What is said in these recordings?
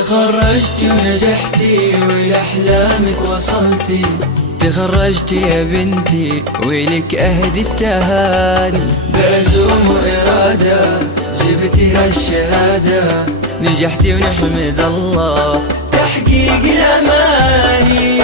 تخرجتي ونجحتي ولأحلامك وصلتي، تخرجتي يا بنتي ولك أهدي التهاني، بعزوم وإرادة جبتي هالشهادة، نجحتي ونحمد الله تحقيق الأماني.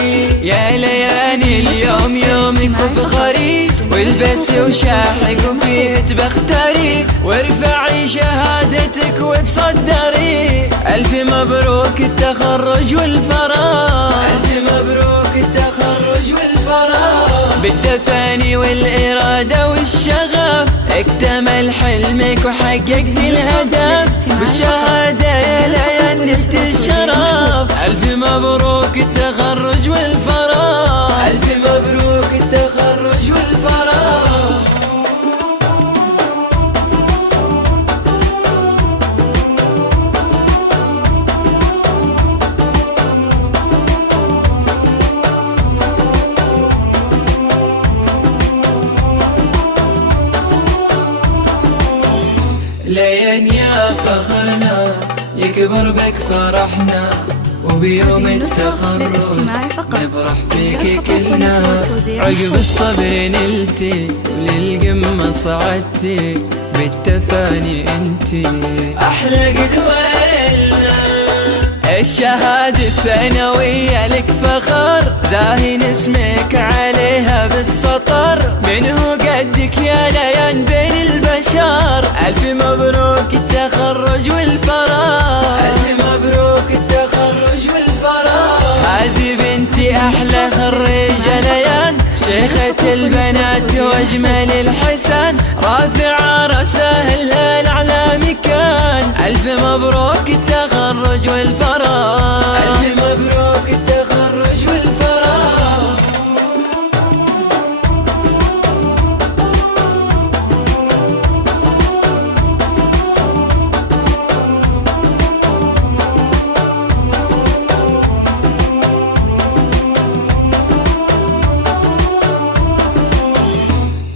يا ليالي اليوم يومك وفخري، والبسي وشاحق وفيه تبختري، وارفعي شهادتك وتصدري. ألف مبروك التخرج والفراغ، ألف مبروك التخرج والفراغ. بالتفاني والإرادة والشغف اكتمل حلمك وحققت الهدف، بالشهادة يا ليان نلت الشرف. ألف مبروك التخرج والفراغ، ألف مبروك التخرج والفراغ. لين يا فخرنا يكبر بك فرحنا، وبيوم التخرج نفرح فيك كلنا. عقب الصبر نلتي وللقمة صعدتي، بالتفاني انتي أحلى قدوة إلنا. الشهادة الثانوية لك فخر، زاهن اسمك عليها بالسطر، منه قدك يا ليان بين البشر. ألف مبروك التخرج والفراغ، ألف مبروك التخرج والفراغ. هذه بنتي أحلى خريجة ليان، شيخة البنات وأجمل الحسن، رافعة رأسها الأعلى مكان. ألف مبروك التخرج والفراغ، ألف مبروك التخرج والفراغ.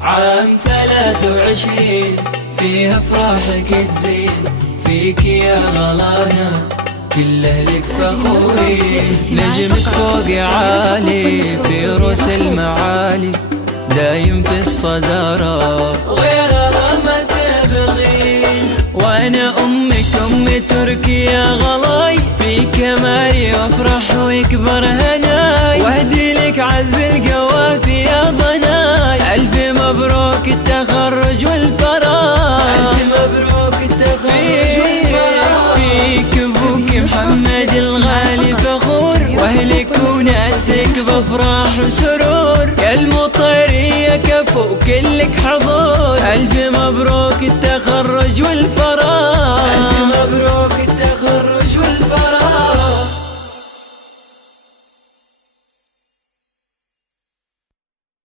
عام 23 فيها افراحك تزين، فيك يا غلانا كل اهلك فخورين. نجمك فوق عالي في روس المعالي، دايم في الصدارة غيرها ما تبغين. وانا امك ام تركي يا غلاي، في كمالي وافرح ويكبر هناي، واهدي لك عذب القوافي يا ضناي. الف مبروك التخرج والفراغ، الف مبروك التخرج والفراغ. فيك ابوك محمد الغالي فخور، واهلك وناسك بافراح وسرور، يا المطيرية كفو كلك حضور. الف مبروك التخرج والفراغ.